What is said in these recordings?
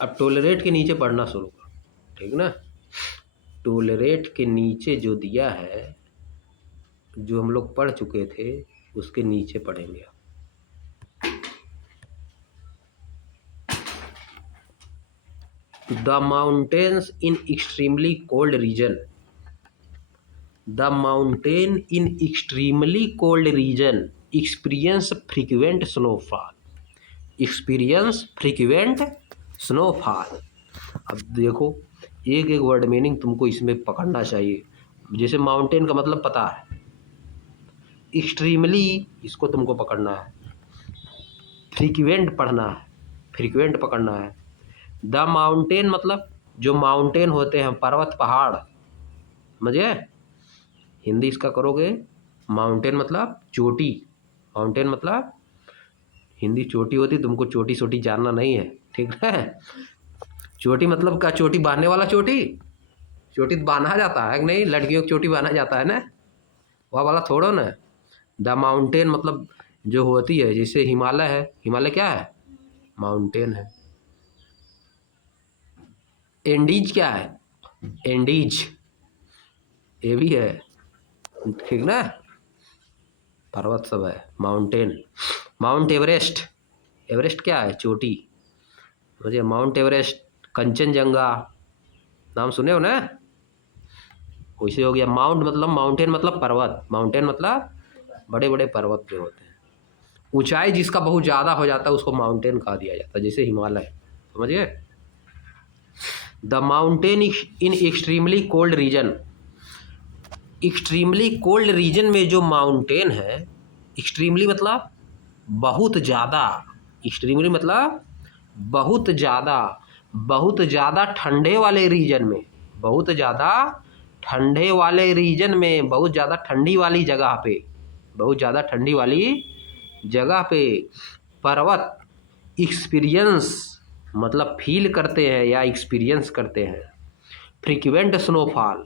अब टोलरेट के नीचे पढ़ना शुरू करो, ठीक ना। टोलरेट के नीचे जो दिया है, जो हम लोग पढ़ चुके थे, उसके नीचे पढ़ेंगे आप। The mountains in extremely cold region, the mountain in extremely cold region experience frequent snowfall, experience frequent snowfall. अब देखो, एक एक वर्ड मीनिंग तुमको इसमें पकड़ना चाहिए। जैसे माउंटेन का मतलब पता है, एक्सट्रीमली इसको तुमको पकड़ना है, फ्रीक्वेंट पढ़ना है, फ्रीक्वेंट पकड़ना है। द माउंटेन मतलब जो माउंटेन होते हैं, पर्वत पहाड़, समझे। हिंदी इसका करोगे, माउंटेन मतलब चोटी, माउंटेन मतलब हिंदी चोटी होती, तुमको चोटी सोटी जानना नहीं है, ठीक है। चोटी मतलब क्या, चोटी बांधने वाला चोटी, चोटी बांधा जाता है कि नहीं, लड़कियों की चोटी बांधा जाता है ना, वह वाला छोड़ो ना। द माउंटेन मतलब जो होती है, जैसे हिमालय है, हिमालय क्या है, माउंटेन है। एंडीज क्या है, एंडीज ये भी है, ठीक ना, पर्वत सब है, माउंटेन। माउंट एवरेस्ट, एवरेस्ट क्या है, चोटी, मुझे माउंट एवरेस्ट, कंचनजंगा, नाम सुने हो ना। वैसे हो गया माउंट मतलब, माउंटेन मतलब पर्वत, माउंटेन मतलब बड़े बड़े पर्वत जो होते हैं, ऊंचाई जिसका बहुत ज़्यादा हो जाता है उसको माउंटेन कहा दिया जाता है, जैसे हिमालय, समझिए। The mountain in extremely cold region, extremely cold region में जो माउंटेन है, एक्सट्रीमली मतलब बहुत ज़्यादा, एक्सट्रीमली मतलब बहुत ज़्यादा, बहुत ज़्यादा ठंडे वाले रीजन में, बहुत ज़्यादा ठंडे वाले रीजन में, बहुत ज़्यादा ठंडी वाली जगह पे, बहुत ज़्यादा ठंडी वाली जगह पे पर्वत एक्सपीरियंस मतलब फील करते हैं या एक्सपीरियंस करते हैं फ्रीक्वेंट स्नोफॉल,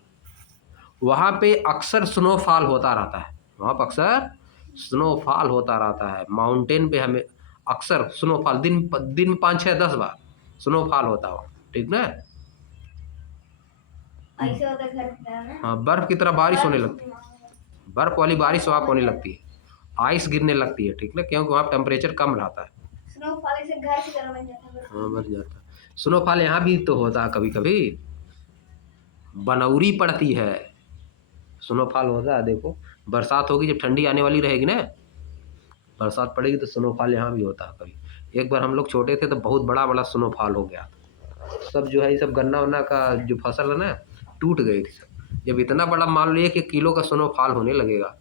वहाँ पे अक्सर स्नोफॉल होता रहता है, वहाँ पर अक्सर स्नोफॉल होता रहता है। माउंटेन पे हमें अक्सर स्नोफॉल दिन में 5, 6, 10 बार स्नोफॉल होता हो, ठीक ना। ऐसे होता है, हाँ, बर्फ की तरह बारिश होने लगती है, बर्फ वाली बारिश वहाँ होने लगती है, आइस गिरने लगती है, ठीक ना, क्योंकि वहाँ टेम्परेचर कम रहता है। स्नोफॉल से घर से गर्म बन जाता है। हाँ, बन जाता है। स्नोफॉल यहाँ भी तो होता है, कभी कभी बनौरी पड़ती है, स्नोफॉल होता है। देखो, बरसात होगी जब ठंडी आने वाली रहेगी ना, बरसात पड़ेगी तो स्नोफॉल यहाँ भी होता है कभी। एक बार हम लोग छोटे थे तो बहुत बड़ा बड़ा स्नोफॉल हो गया, सब जो है ये सब गन्ना वन्ना का जो फसल है ना, टूट गई थी सब। जब इतना बड़ा मान लो 1 किलो का स्नोफॉल होने लगेगा,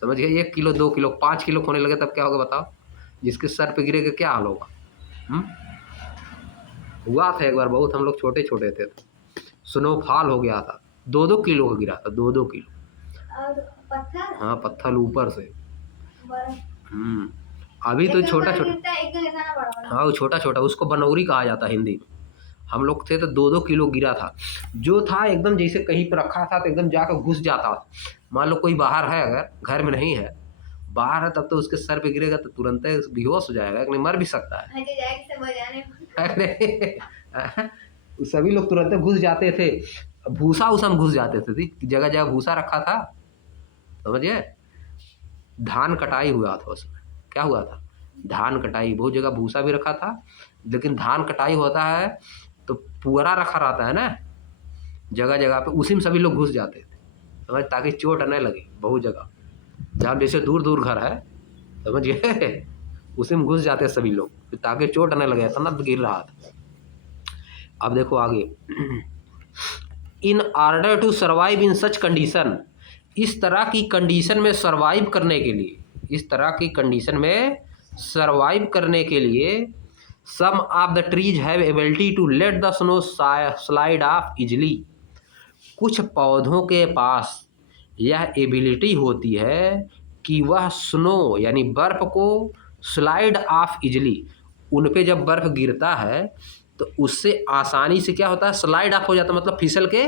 समझ गए, 1 किलो 2 किलो 5 किलो होने लगे, तब क्या होगा बताओ, जिसके सर पे गिरेगा क्या हाल होगा। हुआ था एक बार, बहुत हम लोग छोटे छोटे थे तो स्नोफॉल हो गया था, 2-2 किलो का गिरा था, 2-2 किलो। और पत्थर, हाँ, पत्थर ऊपर से। बर्फ अभी तो छोटा छोटा, गिरता है, एकदम इतना बड़ा बड़ा। हाँ वो छोटा छोटा, उसको बनौरी कहा जाता है हिंदी में। हम लोग थे तो 2-2 किलो गिरा था, जो था एकदम जैसे कहीं पर रखा था तो एकदम जाकर घुस जाता। मान लो कोई बाहर है, अगर घर में नहीं है, बाहर है, तब तो उसके सर पे गिरेगा तो तुरंत ही बेहोश हो जाएगा, नहीं मर भी सकता है। हजे जाएगी सब बजाने। अरे, सभी लोग तुरंत घुस जाते थे, भूसा उसा में घुस जाते थे, जगह जगह भूसा रखा था, समझिए। धान कटाई हुआ था उसमें, क्या हुआ था, धान कटाई, बहुत जगह भूसा भी रखा था, लेकिन धान कटाई होता है तो पुअरा रखा रहता है ना जगह जगह पे, उसी में सभी लोग घुस जाते थे, समझ, ताकि चोट न लगे। बहुत जगह जहाँ जैसे दूर दूर घर है, समझ गए, उसी में घुस जाते सभी लोग ताकि चोट न लगे, इतना गिर रहा था। अब देखो आगे, in order to survive in such condition, इस तरह की कंडीशन में सर्वाइव करने के लिए, इस तरह की कंडीशन में सर्वाइव करने के लिए, some of the trees have ability to let the snow slide off easily, कुछ पौधों के पास यह एबिलिटी होती है कि वह स्नो यानी बर्फ को स्लाइड ऑफ इजली, उन पे जब बर्फ गिरता है तो उससे आसानी से क्या होता है, स्लाइड ऑफ हो जाता है, मतलब फिसल के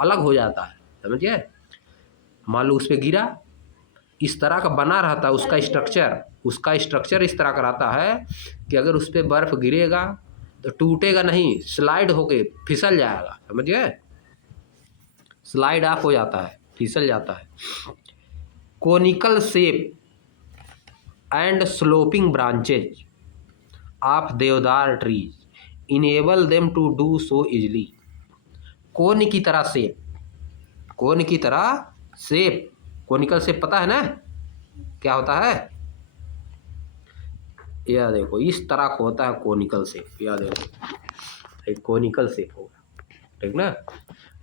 अलग हो जाता है, समझिए। मान लो उस पर गिरा, इस तरह का बना रहता है उसका स्ट्रक्चर, उसका स्ट्रक्चर इस तरह का रहता है कि अगर उस पर बर्फ़ गिरेगा तो टूटेगा नहीं, स्लाइड होके फिसल जाएगा, समझ गए, स्लाइड ऑफ हो जाता है, फिसल जाता है। Conical shape and sloping branches of deodar trees enable them to do so easily. Cone की तरह शेप, कोन की तरह शेप, कोनिकल शेप पता है ना क्या होता है, यह देखो इस तरह का होता है कोनिकल शेप, यह देखो एक कोनिकल शेप होगा, ठीक ना।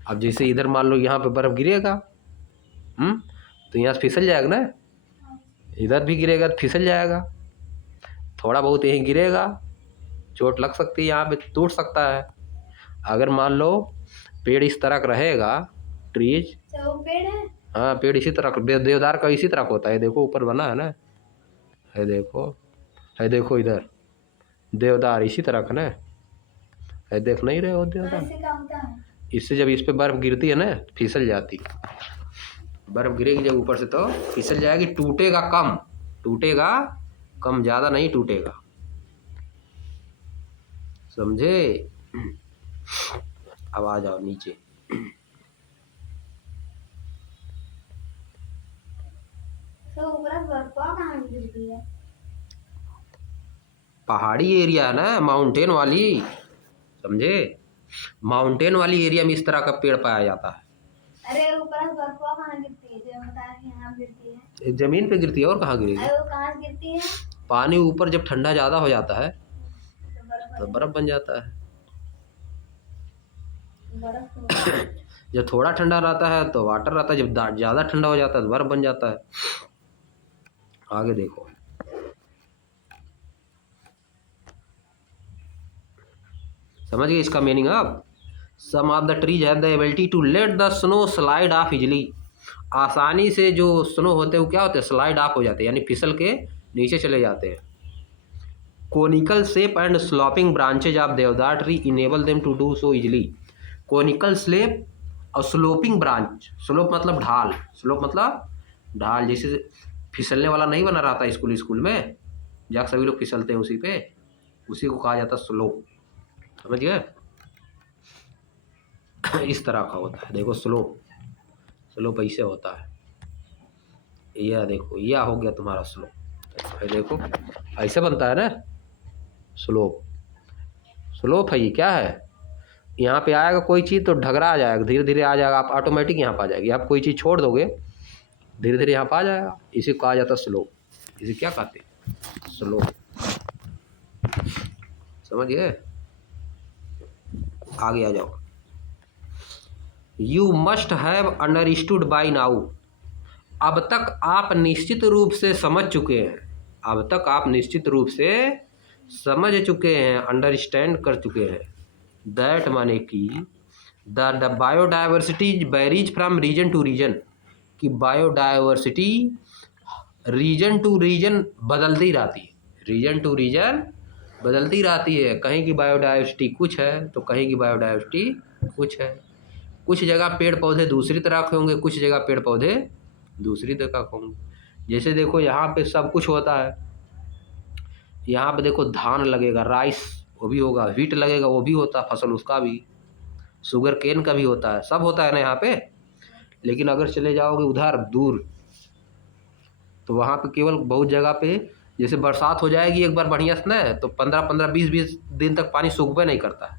अब जैसे इधर मान लो यहाँ पे बर्फ गिरेगा, तो यहाँ से फिसल जाएगा ना, इधर भी गिरेगा तो फिसल जाएगा, थोड़ा बहुत यहीं गिरेगा, चोट लग सकती है, यहाँ पे टूट सकता है। अगर मान लो पेड़ इस तरह का रहेगा, ट्रीज, तो पेड़ है, हाँ पेड़ इसी तरह का, देवदार का इसी तरह का होता है, देखो ऊपर बना है ना, है देखो, है देखो इधर देवदार इसी तरह का ना है, देख नहीं रहे हो देवदार, ऐसे क्या होता है? इससे जब इस पे बर्फ गिरती है ना फिसल जाती, बर्फ गिरेगी जब ऊपर से तो फिसल जाएगी, टूटेगा कम, टूटेगा कम, ज़्यादा नहीं टूटेगा, समझे। अब आ जाओ नीचे, तो ऊपर बर्फ कहाँ गिरती है? पहाड़ी एरिया है ना, माउंटेन वाली, समझे, माउंटेन वाली एरिया में इस तरह का पेड़ पाया जाता है। अरे ऊपर बर्फ कहाँ गिरती है, जो बता रहे यहाँ गिरती है? जमीन पे गिरती है, और कहाँ गिरेगी, अरे वो कहाँ गिरती है? पानी ऊपर जब ठंडा ज़्यादा हो जाता है तो तो बर्फ बन जाता है। बर्फ तो जब थोड़ा ठंडा रहता है तो वाटर रहता है, जब ज़्यादा ठंडा हो जाता है तो बर्फ बन जाता है। आगे देखो, समझ गए इसका मीनिंग अब। Some of the trees have the ability to let the snow slide off easily, आसानी से जो स्नो होते हैं वो क्या होते हैं, स्लाइड ऑफ हो जाते हैं, यानी फिसल के नीचे चले जाते हैं। Conical shape and sloping branches of deodar tree enable them to do so easily. Conical shape और स्लोपिंग ब्रांच, स्लोप मतलब ढाल, स्लोप मतलब ढाल, जैसे फिसलने वाला नहीं बना रहता स्कूल में, जहाँ सभी लोग फिसलते हैं उसी पे, उसी को कहा जाता है स्लोप, समझ गए। इस तरह का होता है, देखो स्लोप, स्लोप ऐसे होता है, यह देखो यह हो गया तुम्हारा स्लोप, देखो ऐसे बनता है ना स्लोप, स्लोप है ये, क्या है, यहाँ पे आएगा कोई चीज़ तो ढगरा आ जाएगा, धीरे धीरे आ जाएगा, आप ऑटोमेटिक यहाँ पर आ जाएगी, आप कोई चीज़ छोड़ दोगे धीरे धीरे यहाँ पर आ जाएगा, इसी को कहा जाता है स्लोप, इसे क्या कहते हैं, स्लोप, समझिए। आगे आ जाओ, you must have understood by now, अब तक आप निश्चित रूप से समझ चुके हैं, अब तक आप निश्चित रूप से समझ चुके हैं, अंडरस्टैंड कर चुके हैं, दैट माने कि the biodiversity varies from region to region, कि बायोडाइवर्सिटी रीजन टू रीजन बदलती रहती है, रीजन टू रीजन बदलती रहती है, कहीं की बायोडाइवर्सिटी कुछ है तो कहीं की बायोडाइवर्सिटी कुछ है, कुछ जगह पेड़ पौधे दूसरी तरह के होंगे, कुछ जगह पेड़ पौधे दूसरी तरह के होंगे। जैसे देखो यहाँ पे सब कुछ होता है, यहाँ पे देखो धान लगेगा, राइस वो भी होगा, व्हीट लगेगा वो भी होता है, फसल उसका भी, शुगर केन का भी होता है, सब होता है ना यहाँ पे। लेकिन अगर चले जाओगे उधर दूर तो वहाँ पे केवल बहुत जगह पे, जैसे बरसात हो जाएगी एक बार बढ़िया से ना, तो 15-15, 20-20 दिन तक पानी सूखबे नहीं करता है,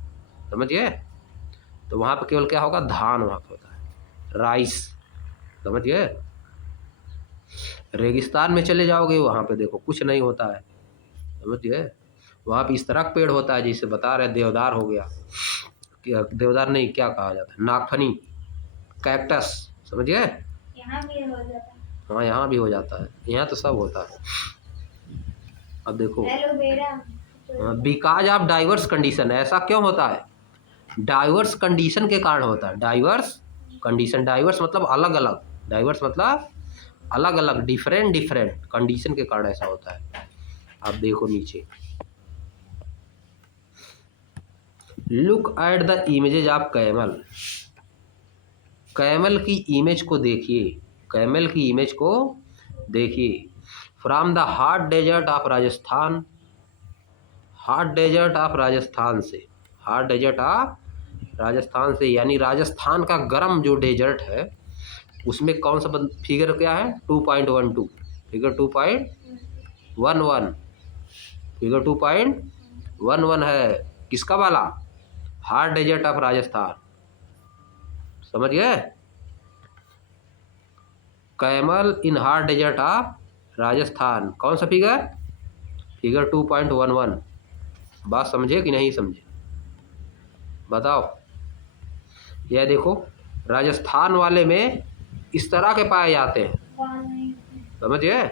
समझिए। तो वहाँ पे केवल क्या होगा, धान वहाँ पे होता है, राइस, समझ गए। रेगिस्तान में चले जाओगे वहाँ पे देखो कुछ नहीं होता है, समझ गए। वहाँ पे इस तरह का पेड़ होता है, जैसे बता रहे देवदार हो गया, क्या देवदार नहीं क्या कहा जाता है, नागफनी, कैक्टस, समझ गए। यहाँ भी हो जाता है, हाँ यहाँ भी हो जाता है, यहाँ तो सब होता है। अब देखो, aloe vera, because of diverse condition, ऐसा क्यों होता है, डाइवर्स कंडीशन के कारण होता है, डाइवर्स कंडीशन, डाइवर्स मतलब अलग अलग, डाइवर्स मतलब अलग अलग, डिफरेंट डिफरेंट कंडीशन के कारण ऐसा होता है। आप देखो नीचे, look at the images of camel, camel की इमेज को देखिए, कैमल की इमेज को देखिए, from the hot desert of Rajasthan, hot desert of Rajasthan से, हॉट डेजर्ट ऑफ राजस्थान से, यानी राजस्थान का गर्म जो डेजर्ट है उसमें कौन सा फिगर क्या है 2.12, फिगर 2.11, फिगर 2.11 है किसका वाला, हॉट डेजर्ट ऑफ राजस्थान, समझ गए। Camel in hot desert of Rajasthan कौन सा फिगर, फिगर 2.11। बात समझे कि नहीं समझे बताओ। यह देखो राजस्थान वाले में इस तरह के पाए जाते हैं, समझ गए।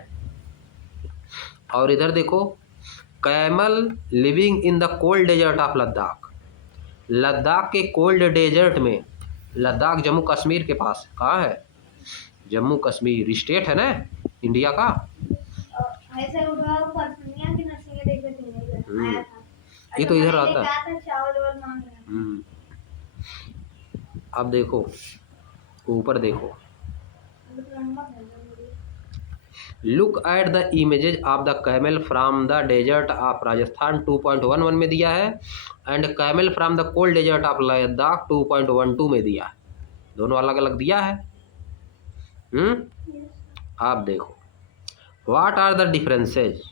और इधर देखो camel living in the cold desert of Ladakh, Ladakh के कोल्ड डेजर्ट में, लद्दाख जम्मू कश्मीर के पास कहाँ है, जम्मू कश्मीर स्टेट है ना इंडिया का। ऐसे उठा पर्सनिया की नसीब देख के नहीं आया था, ये तो इधर आता है। चावल मांग रहा है। अब देखो ऊपर देखो, look at the images of the camel from the desert of Rajasthan 2.11 में दिया है and camel from the cold desert of Ladakh 2.12 में दिया है, दोनों अलग अलग दिया है। आप देखो what are the differences,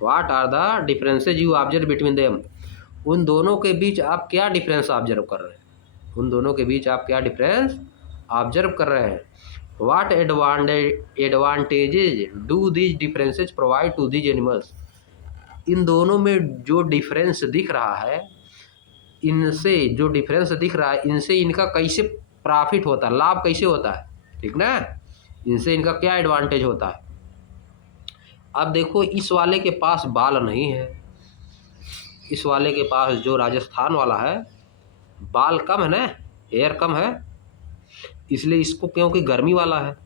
what are the differences you observe between them, उन दोनों के बीच आप क्या डिफरेंस ऑब्जर्व कर रहे हैं, उन दोनों के बीच आप क्या डिफरेंस ऑब्जर्व कर रहे हैं। What advantages do these differences provide to these animals, इन दोनों में जो डिफरेंस दिख रहा है, इनसे जो डिफरेंस दिख रहा है इनसे इनका कैसे प्रॉफिट होता है, लाभ कैसे होता है, ठीक ना, इनसे इनका क्या एडवांटेज होता है। अब देखो इस वाले के पास बाल नहीं है, इस वाले के पास जो राजस्थान वाला है बाल कम है ना, हेयर कम है, इसलिए इसको क्योंकि गर्मी वाला है,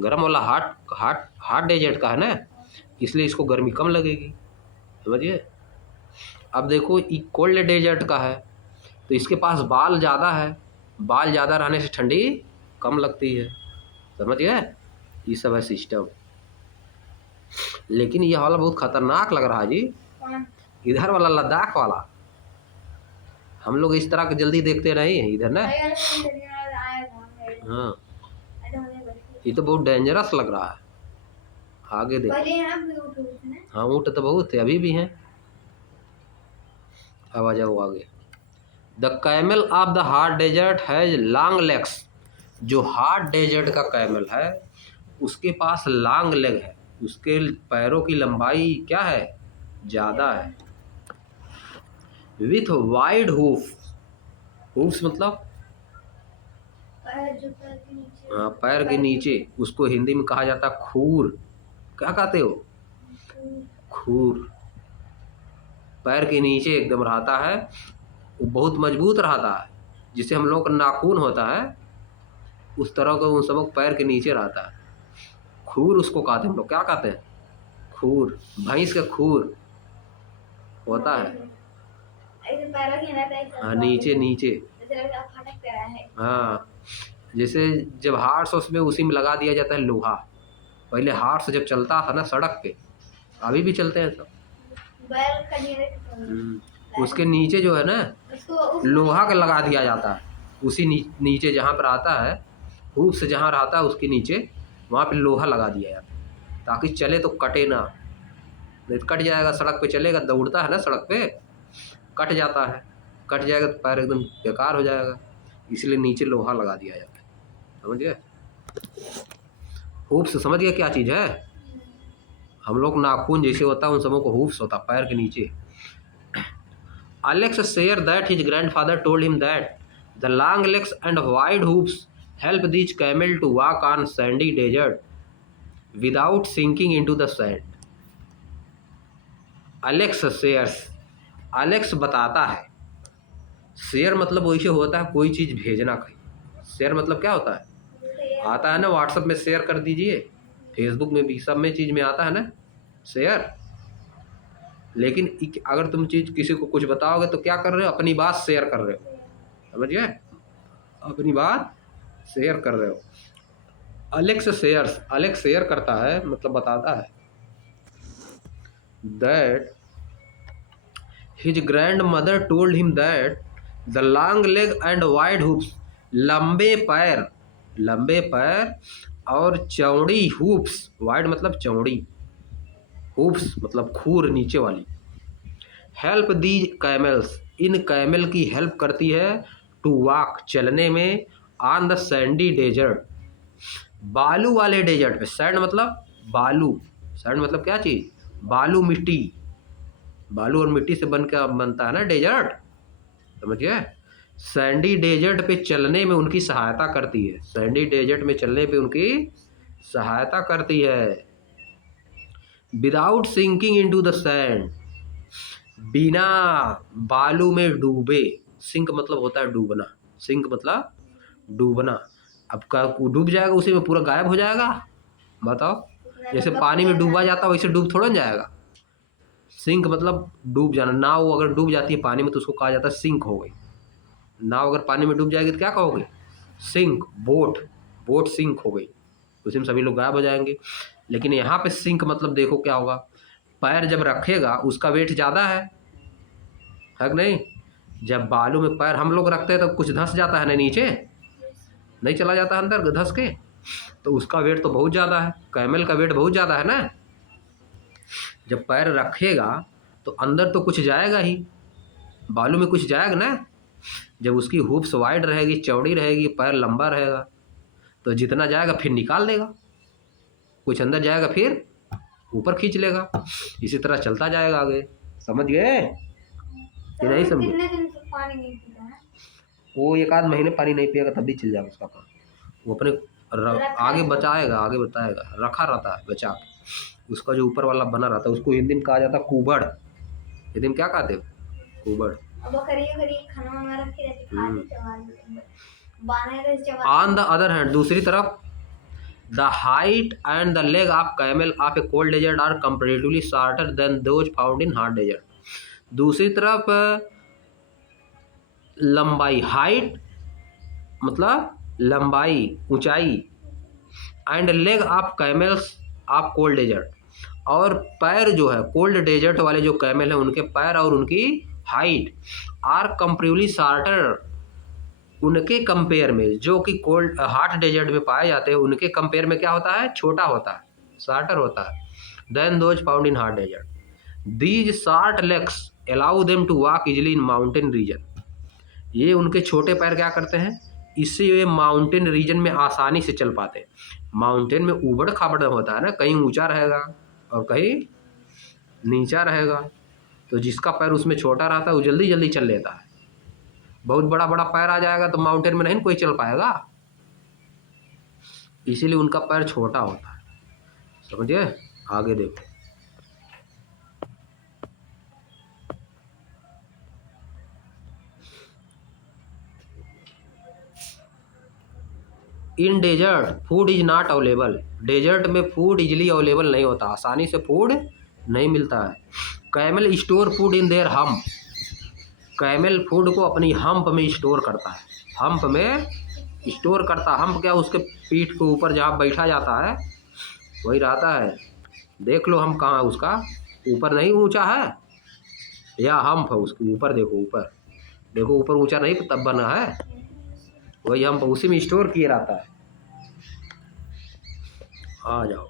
गर्म वाला हार्ट डेजर्ट का है ना, इसलिए इसको गर्मी कम लगेगी, समझिए। अब देखो ये कोल्ड डेजर्ट का है तो इसके पास बाल ज़्यादा है, बाल ज़्यादा रहने से ठंडी कम लगती है, समझ गए। ये सब है सिस्टम। लेकिन यह वाला बहुत खतरनाक लग रहा है जी, इधर वाला लद्दाख वाला, हम लोग इस तरह के जल्दी देखते नहीं हैं इधर ना। हाँ ये तो बहुत डेंजरस लग रहा है, आगे देखो। हाँ ऊँट तो बहुत थे, अभी भी हैं। अब आ जाओ आगे। The camel of the hot desert has long legs, जो हॉट डेजर्ट का कैमल है उसके पास लॉन्ग लेग है, उसके पैरों की लंबाई क्या है, ज़्यादा है। विथ वाइड हूफ, हूफ्स मतलब हाँ पैर के नीचे, उसको हिंदी में कहा जाता है खूर, क्या कहते हो, खूर, पैर के नीचे एकदम रहता है, वो बहुत मजबूत रहता है, जिसे हम लोग का नाखून होता है उस तरह का उन सबको पैर के नीचे रहता है, खूर उसको कहते हैं हम लोग, क्या कहते हैं, खूर, भैंस का खूर होता है। हाँ नीचे नीचे, हाँ जैसे जब हार्स में उसी में लगा दिया जाता है लोहा, पहले हार्स जब चलता था ना सड़क पे, अभी भी चलते हैं सब, उसके नीचे जो है ना लोहा का लगा दिया जाता है, उसी नीचे जहाँ पर आता है हूफ से जहाँ रहता है उसके नीचे वहाँ पे लोहा लगा दिया जाता है ताकि चले तो कटे ना, नहीं तो कट जाएगा, सड़क पे चलेगा दौड़ता है ना सड़क पे, कट जाता है, कट जाएगा तो पैर एकदम बेकार हो जाएगा, इसलिए नीचे लोहा लगा दिया जाता है, समझ गए। हूफ्स समझ गया क्या चीज़ है, हम लोग नाखून जैसे होता है उन सबों को हूफ्स होता पैर के नीचे। Alex said that his grandfather told him that the long legs and wide hoofs help these camel to walk on sandy desert without sinking into the sand. Alex shares, Alex बताता है, share मतलब वैसे होता है कोई चीज़ भेजना कहीं, share मतलब क्या होता है, आता है ना व्हाट्सएप में शेयर कर दीजिए, फेसबुक में भी, सब में चीज़ में आता है ना शेयर। लेकिन अगर तुम चीज़ किसी को कुछ बताओगे तो क्या कर रहे हो, अपनी बात शेयर कर रहे हो, समझिए, अपनी बात शेयर कर रहे हो। अलेक्स शेयर्स, अलेक्स शेयर करता है मतलब बताता है, that his grand mother told him that the long leg and wide hoops, लंबे पैर और चौड़ी हुप्स, वाइड मतलब चौड़ी, हुप्स मतलब खूर नीचे वाली, हेल्प दीज कैमल्स, इन कैमल की हेल्प करती है, टू वॉक चलने में, ऑन द सैंडी डेजर्ट, बालू वाले डेजर्ट पे, सैंड मतलब बालू, सैंड मतलब क्या चीज़, बालू मिट्टी, बालू और मिट्टी से बनता है ना डेजर्ट, समझिए। सैंडी डेजर्ट पे चलने में उनकी सहायता करती है, सैंडी डेजर्ट में चलने पे उनकी सहायता करती है। Without sinking into the sand, बिना बालू में डूबे, सिंक मतलब होता है डूबना, सिंक मतलब डूबना, अब का डूब जाएगा उसी में पूरा गायब हो जाएगा, बताओ, जैसे पानी में डूबा जाता है वैसे डूब थोड़ा ना जाएगा, सिंक मतलब डूब जाना, नाव अगर डूब जाती है पानी में तो उसको कहा जाता है सिंक हो गई, नाव अगर पानी में डूब जाएगी तो क्या कहोगे, सिंक, बोट सिंक हो गई, उसी में सभी लोग गायब हो जाएंगे। लेकिन यहाँ पे सिंक मतलब देखो क्या होगा, पैर जब रखेगा उसका वेट ज़्यादा है कि नहीं, जब बालू में पैर हम लोग रखते हैं तो कुछ धंस जाता है ना नीचे, नहीं चला जाता अंदर धंस के, तो उसका वेट तो बहुत ज़्यादा है, कैमल का वेट बहुत ज़्यादा है ना, जब पैर रखेगा तो अंदर तो कुछ जाएगा ही, बालू में कुछ जाएगा ना, जब उसकी हुप्स वाइड रहेगी, चौड़ी रहेगी, पैर लंबा रहेगा, तो जितना जाएगा फिर निकाल देगा, कुछ अंदर जाएगा फिर ऊपर खींच लेगा, इसी तरह चलता जाएगा आगे, समझ गए कि नहीं समझे। कितने दिन से पानी नहीं पीता है? वो एक आध महीने पानी नहीं पिएगा तब भी चल जाएगा उसका काम, वो अपने आगे बचाएगा, आगे बताएगा, रखा रहता है बचा के, उसका जो ऊपर वाला बना रहता है उसको हिंदी में कहा जाता है कुबड़, हिंदी में क्या कहते हो, कुबड़। अब करिए खाना वाना रखी रहती, खाली चबा देते, बाने रहे चबा। ऑन द अदर हैंड, दूसरी तरफ, the height and the leg of camel of a cold desert are comparatively shorter than those found in hot desert, दूसरी तरफ लंबाई, हाइट मतलब लंबाई ऊंचाई, and leg of camels of cold desert, और पैर जो है कोल्ड डेजर्ट वाले जो कैमल हैं उनके पैर और उनकी हाइट आर कंपैरेटिवली शॉर्टर, उनके कंपेयर में, जो कि कोल्ड हॉट डेजर्ट में पाए जाते हैं उनके कंपेयर में क्या होता है, छोटा होता है, शॉर्टर होता है, than those found in hot desert, these short legs allow them to walk easily in mountain region, ये उनके छोटे पैर क्या करते हैं, इससे ये माउंटेन रीजन में आसानी से चल पाते हैं, माउंटेन में ऊबड़ खाबड़ होता है ना, कहीं ऊंचा रहेगा और कहीं नीचा रहेगा, तो जिसका पैर उसमें छोटा रहता है वो जल्दी जल्दी चल लेता है, बहुत बड़ा बड़ा पैर आ जाएगा तो माउंटेन में नहीं कोई चल पाएगा, इसीलिए उनका पैर छोटा होता है, समझिए। आगे देखो, in desert food is not available, desert में फूड इजिली अवेलेबल नहीं होता, आसानी से फूड नहीं मिलता है। Camel store food in their hump, camel food को अपनी हम्प में स्टोर करता है, हम्प में स्टोर करता, हम्प क्या, उसके पीठ के ऊपर जहाँ बैठा जाता है वही रहता है, देख लो हम कहाँ है, उसका ऊपर नहीं ऊंचा है, या हम्प है उसके ऊपर, देखो ऊपर, देखो ऊपर ऊंचा नहीं तब बना है, वही हम उसी में स्टोर किए रहता है। आ जाओ,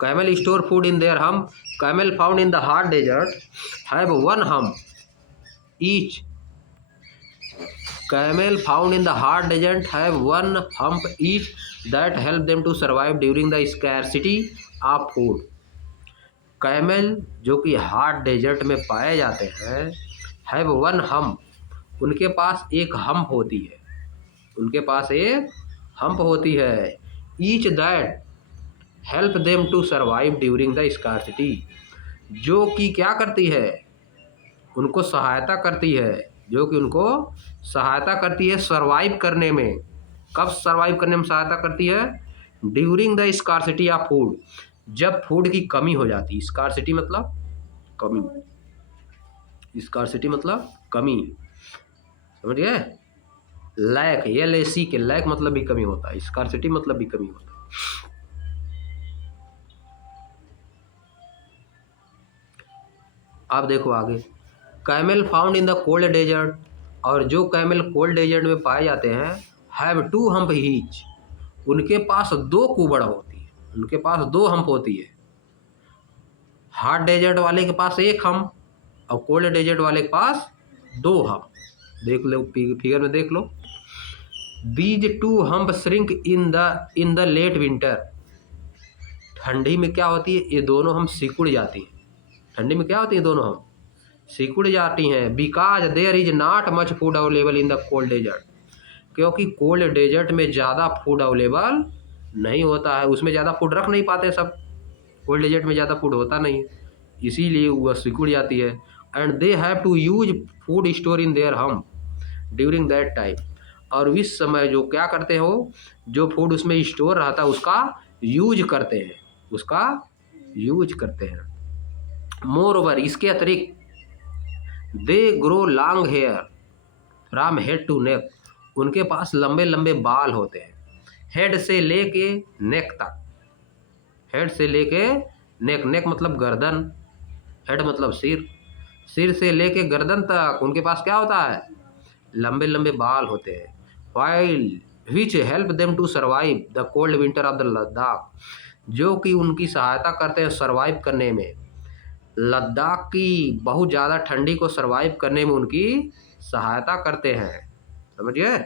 camel store food in their hump, camel found in the hot desert have one hump each, camel found in the hot desert have one hump each that help them to survive during the scarcity of food, camel जो कि hot desert में पाए जाते हैं, have one hump, उनके पास एक hump होती है, उनके पास एक हम्प होती है, each that help them to survive during the scarcity, जो कि क्या करती है, उनको सहायता करती है, जो कि उनको सहायता करती है सर्वाइव करने में, कब सर्वाइव करने में सहायता करती है, during the scarcity of food, जब फूड की कमी हो जाती है, स्कार्सिटी मतलब कमी, स्कार्सिटी मतलब कमी, समझ गए, लैक, LAC के लैक मतलब भी कमी होता है, स्कार्सिटी मतलब भी कमी होता है। आप देखो आगे, camel found in the cold desert, और जो कैमल कोल्ड डेजर्ट में पाए जाते हैं, हैव 2 हम्प ईच, उनके पास 2 कुबड़ होती है, उनके पास 2 हम्प होती है। हॉट डेजर्ट वाले के पास 1 हम्प और कोल्ड डेजर्ट वाले के पास 2 हम्प। देख लो फिगर में देख लो। These 2 hump shrink in the late winter, ठंडी में क्या होती है, ये दोनों हम सिकुड़ जाती हैं। ठंडी में क्या होती है, दोनों हम सिकुड़ जाती हैं। Because there is not much food available in the cold desert, क्योंकि कोल्ड डेजर्ट में ज़्यादा फूड अवेलेबल नहीं होता है, उसमें ज़्यादा फूड रख नहीं पाते सब, कोल्ड डेजर्ट में ज़्यादा फूड होता नहीं है, इसीलिए वह सिकुड़ जाती है। And they have to use food store in their hump during that time, और इस समय जो क्या करते हो, जो फूड उसमें स्टोर रहता है उसका यूज करते हैं, उसका यूज करते हैं। मोर ओवर, इसके अतिरिक्त they grow long hair from head to neck, उनके पास लंबे लंबे बाल होते हैं, हेड से लेके नेक तक, हेड से लेके नेक, नेक मतलब गर्दन, हेड मतलब सिर, सिर से लेके गर्दन तक उनके पास क्या होता है, लंबे लंबे बाल होते हैं। While which help them to survive the cold winter of the Ladakh, जो कि उनकी सहायता करते हैं सर्वाइव करने में, लद्दाख की बहुत ज़्यादा ठंडी को सर्वाइव करने में उनकी सहायता करते हैं, समझिए।